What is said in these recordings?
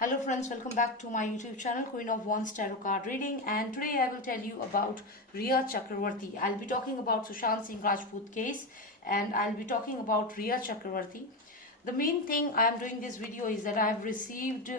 Hello friends, welcome back to my YouTube channel Queen of Wands Tarot Card Reading, and today I will tell you about Rhea Chakravarti. I'll be talking about Sushant Singh Rajput case and I'll be talking about Rhea Chakravarti. The main thing I am doing this video is that I have received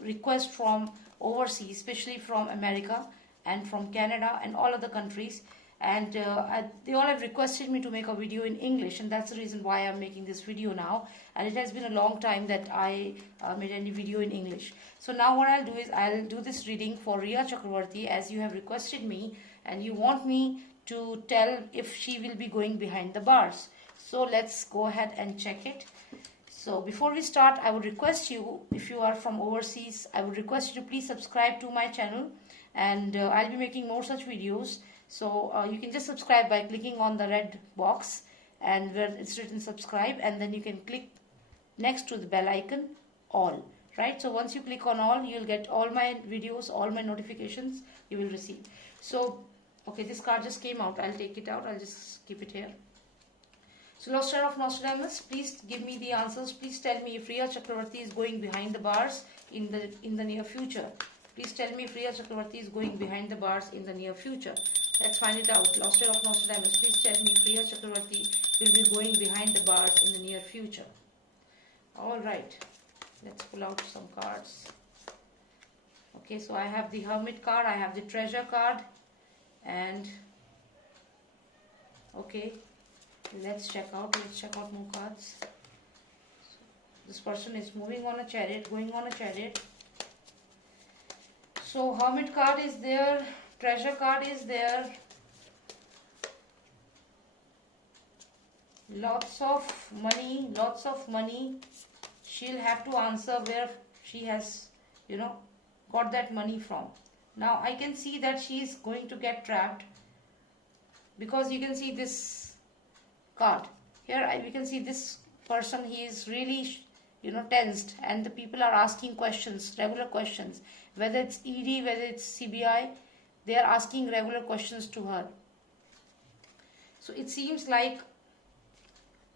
requests from overseas, especially from America and from Canada and all other countries, and they all have requested me to make a video in English, and that's the reason why I'm making this video now. And it has been a long time that I made any video in English. So now what I'll do is I'll do this reading for Rhea Chakravarti as you have requested me, and you want me to tell if she will be going behind the bars. So let's go ahead and check it. So before we start, I would request you, if you are from overseas, I would request you to please subscribe to my channel, and I'll be making more such videos. So you can just subscribe by clicking on the red box and where it's written subscribe, and then you can click next to the bell icon all, right? So once you click on all, you'll get all my videos, all my notifications you will receive. So okay, this card just came out. I'll take it out. I'll just keep it here. So Lost Star of Nostradamus, please give me the answers. Please tell me if Rhea Chakravarti is going behind the bars in the near future. Please tell me if Rhea Chakravarti is going behind the bars in the near future. Let's find it out. Lost Star of Nostradamus, please tell me if Rhea Chakravarti will be going behind the bars in the near future. Alright, let's pull out some cards. Okay, so I have the Hermit card, I have the Treasure card, and okay, let's check out more cards. This person is moving on a chariot, going on a chariot. So Hermit card is there, Treasure card is there, lots of money. She'll have to answer where she has got that money from. Now I can see that she is going to get trapped, because you can see this card here. We can see this person, he is really tensed, and the people are asking questions, regular questions, whether it's ED, whether it's CBI, they are asking regular questions to her. So it seems like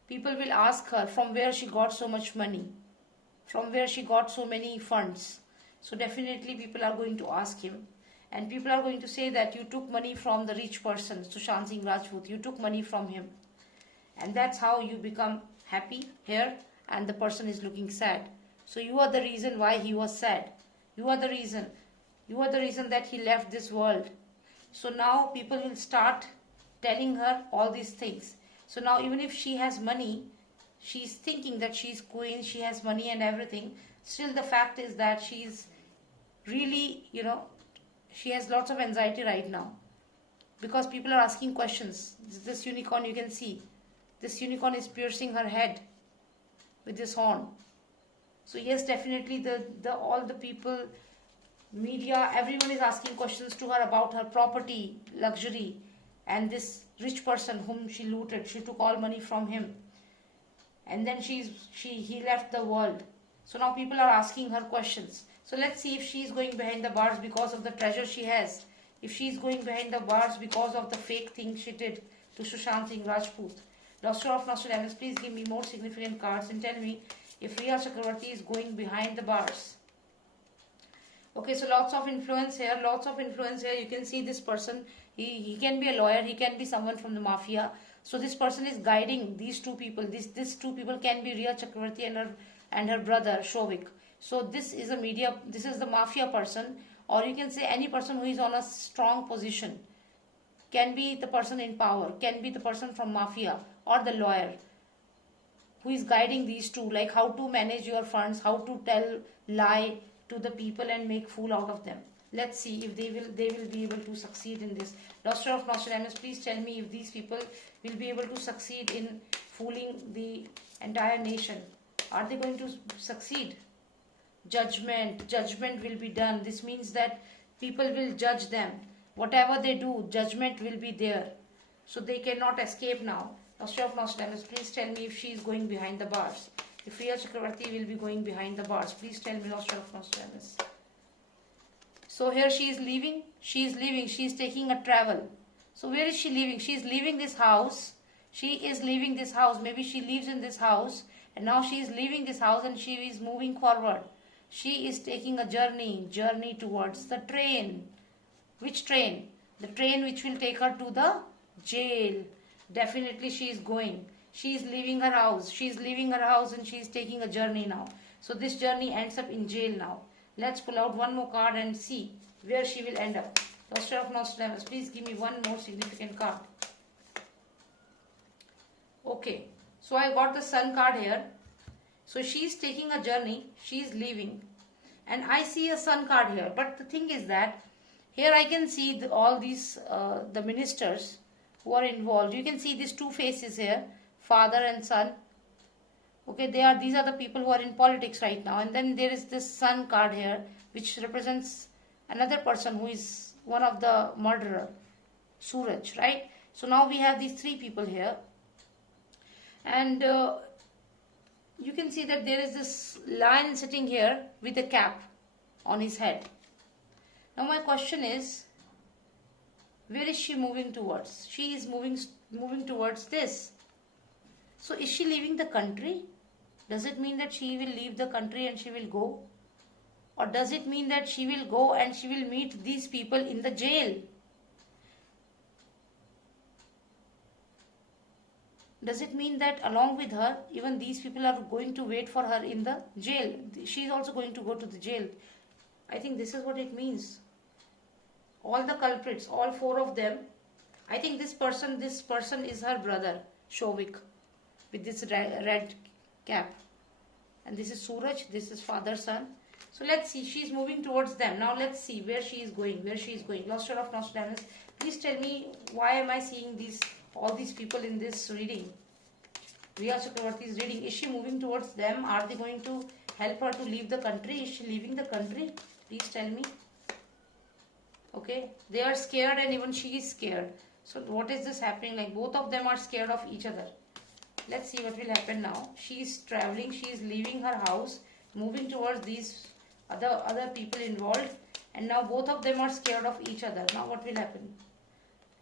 people will ask her from where she got so much money, from where she got so many funds. So definitely people are going to ask him, and people are going to say that you took money from the rich person, Sushant Singh Rajput, you took money from him, and that's how you become happy here, and the person is looking sad. So you are the reason why he was sad. You are the reason that he left this world. So now people will start telling her all these things. So now even if she has money, she's thinking that she's queen, she has money and everything. Still the fact is that she's really, she has lots of anxiety right now, because people are asking questions. This unicorn, you can see, this unicorn is piercing her head with this horn. So yes, definitely all the people, media, everyone is asking questions to her about her property, luxury, and this rich person whom she looted. She took all money from him, and then he left the world. So now people are asking her questions. So let's see if she is going behind the bars because of the treasure she has, if she is going behind the bars because of the fake thing she did to Sushant Singh Rajput. Lost Star of Nostradamus, please give me more significant cards and tell me if Rhea Chakravarti is going behind the bars. Okay, so lots of influence here, You can see this person, he can be a lawyer, he can be someone from the mafia. So this person is guiding these two people. These two people can be Rhea Chakravarti and her brother Shovik. So this is the mafia person, or you can say any person who is on a strong position. Can be the person in power, can be the person from mafia, or the lawyer who is guiding these two, like how to manage your funds, how to lie to the people and make fool out of them. Let's see if they will be able to succeed in this. Lost Star of Nostradamus, please tell me if these people will be able to succeed in fooling the entire nation. Are they going to succeed? Judgment will be done. This means that people will judge them. Whatever they do, judgment will be there. So they cannot escape now. Lost Star of Nostradamus, please tell me if she is going behind the bars. If Rhea Chakravarti will be going behind the bars. Please tell me, Lost Star of Nostradamus. So here she is leaving. She is taking a travel. So where is she leaving? She is leaving this house. Maybe she lives in this house, and now she is leaving this house and she is moving forward. She is taking a journey towards the train. Which train? The train which will take her to the jail. Definitely she is going. She is leaving her house. She is leaving her house and she is taking a journey now. So this journey ends up in jail now. Let's pull out one more card and see where she will end up. Master of Nostradamus, please give me one more significant card. Okay, so I got the Sun card here. So she is taking a journey. She is leaving. And I see a Sun card here. But the thing is that here I can see all these, the ministers who are involved. You can see these two faces here, father and son. Okay, these are the people who are in politics right now. And then there is this Sun card here, which represents another person who is one of the murderer, Suraj, right? So now we have these three people here. And you can see that there is this lion sitting here with a cap on his head. Now my question is, where is she moving towards? She is moving towards this. So is she leaving the country? Does it mean that she will leave the country and she will go? Or does it mean that she will go and she will meet these people in the jail? Does it mean that along with her, even these people are going to wait for her in the jail? She is also going to go to the jail. I think this is what it means. All the culprits, all four of them. I think this person is her brother, Shovik, with this red cap. And this is Suraj, this is father, son. So let's see, she is moving towards them. Now let's see where she is going, Master of Nostradamus, please tell me, why am I seeing all these people in this reading? Riya Chakravarti is reading. Is she moving towards them? Are they going to help her to leave the country? Is she leaving the country? Please tell me. Okay, they are scared and even she is scared. So what is this happening? Like both of them are scared of each other. Let's see what will happen now. She is traveling, she is leaving her house, moving towards these other people involved, and now both of them are scared of each other. Now what will happen?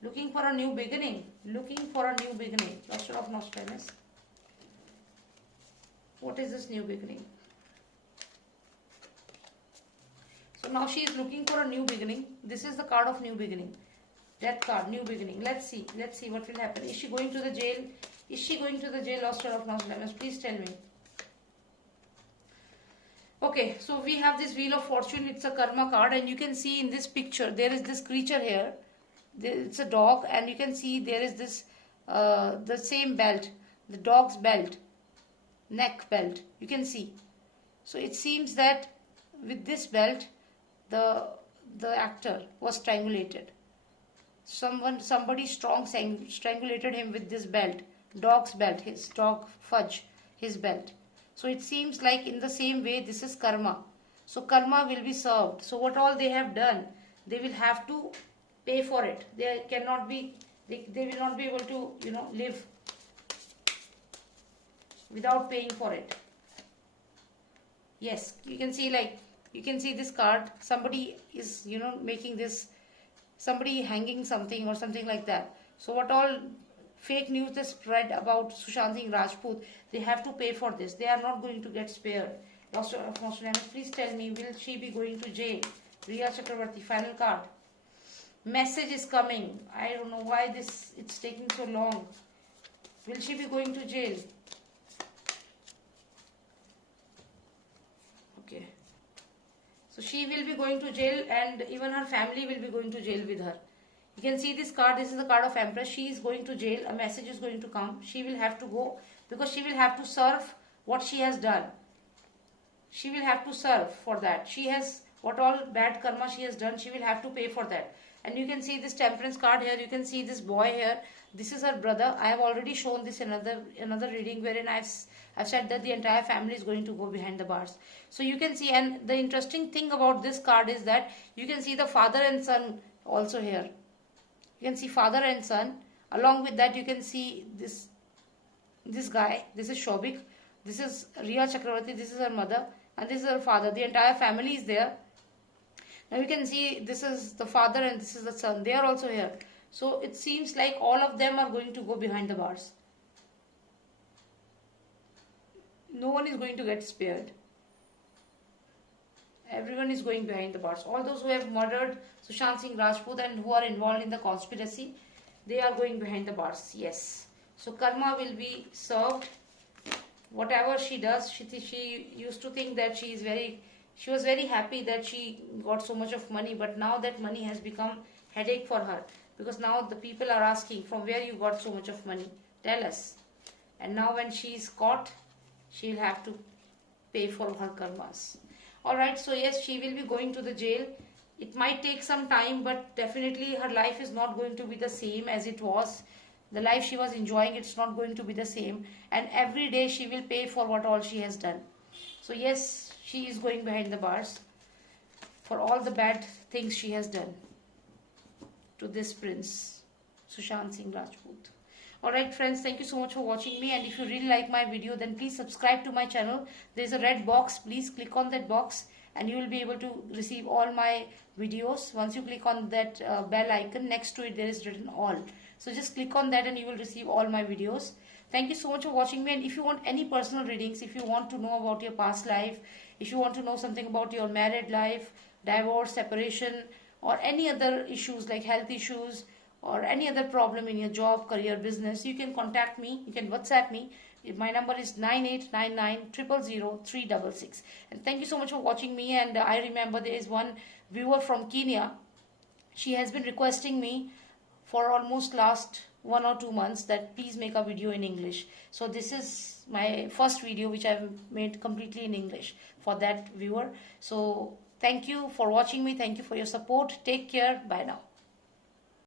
Looking for a new beginning. Master of Nostradamus. What is this new beginning? So now she is looking for a new beginning. This is the card of new beginning. Death card, new beginning. Let's see what will happen. Is she going to the jail? Master of Nostradamus, please tell me. Okay, so we have this Wheel of Fortune. It's a karma card, and you can see in this picture there is this creature here. It's a dog, and you can see there is this the same belt, the dog's belt, neck belt. You can see. So it seems that with this belt, the actor was strangulated. Somebody strong strangulated him with this belt, dog's belt, his dog Fudge, his belt. So it seems like in the same way this is karma. So karma will be served. So what all they have done, they will have to pay for it. They will not be able to, live without paying for it. Yes, you can see this card. Somebody is, making this, somebody hanging something or something like that. So what all fake news is spread about Sushant Singh Rajput, they have to pay for this. They are not going to get spared. Master of Nostradamus, please tell me, will she be going to jail? Riya Chakravarti, final card. Message is coming. I don't know why it's taking so long. Will she be going to jail? Okay. So she will be going to jail, and even her family will be going to jail with her. You can see this card. This is the card of Empress. She is going to jail. A message is going to come. She will have to go because she will have to serve what she has done. She will have to serve for that. She has, what all bad karma she has done, she will have to pay for that. And you can see this Temperance card here. You can see this boy here. This is her brother. I have already shown this in another reading wherein I've said that the entire family is going to go behind the bars. So you can see, and the interesting thing about this card is that you can see the father and son also here. You can see father and son. Along with that, you can see this guy. This is Shobik. This is Riya Chakravarti. This is her mother. And this is her father. The entire family is there. Now you can see this is the father and this is the son. They are also here. So it seems like all of them are going to go behind the bars. No one is going to get spared. Everyone is going behind the bars. All those who have murdered Sushant Singh Rajput and who are involved in the conspiracy, they are going behind the bars. Yes. So karma will be served. Whatever she does, she used to think that she was very happy that she got so much of money, but now that money has become headache for her, because now the people are asking, from where you got so much of money? Tell us. And now when she is caught, she will have to pay for her karmas. Alright, so yes, she will be going to the jail. It might take some time, but definitely her life is not going to be the same as it was. The life she was enjoying, it's not going to be the same. And every day she will pay for what all she has done. So yes, she is going behind the bars for all the bad things she has done to this prince, Sushant Singh Rajput. Alright friends, thank you so much for watching me, and if you really like my video, then please subscribe to my channel. There is a red box, please click on that box and you will be able to receive all my videos. Once you click on that bell icon, next to it there is written all. So just click on that and you will receive all my videos. Thank you so much for watching me, and if you want any personal readings, if you want to know about your past life, if you want to know something about your married life, divorce, separation, or any other issues like health issues, or any other problem in your job, career, business, you can contact me. You can WhatsApp me. My number is 9899000366. And thank you so much for watching me. And I remember there is one viewer from Kenya. She has been requesting me for almost last 1 or 2 months that please make a video in English. So this is my first video which I have made completely in English for that viewer. So thank you for watching me. Thank you for your support. Take care. Bye now.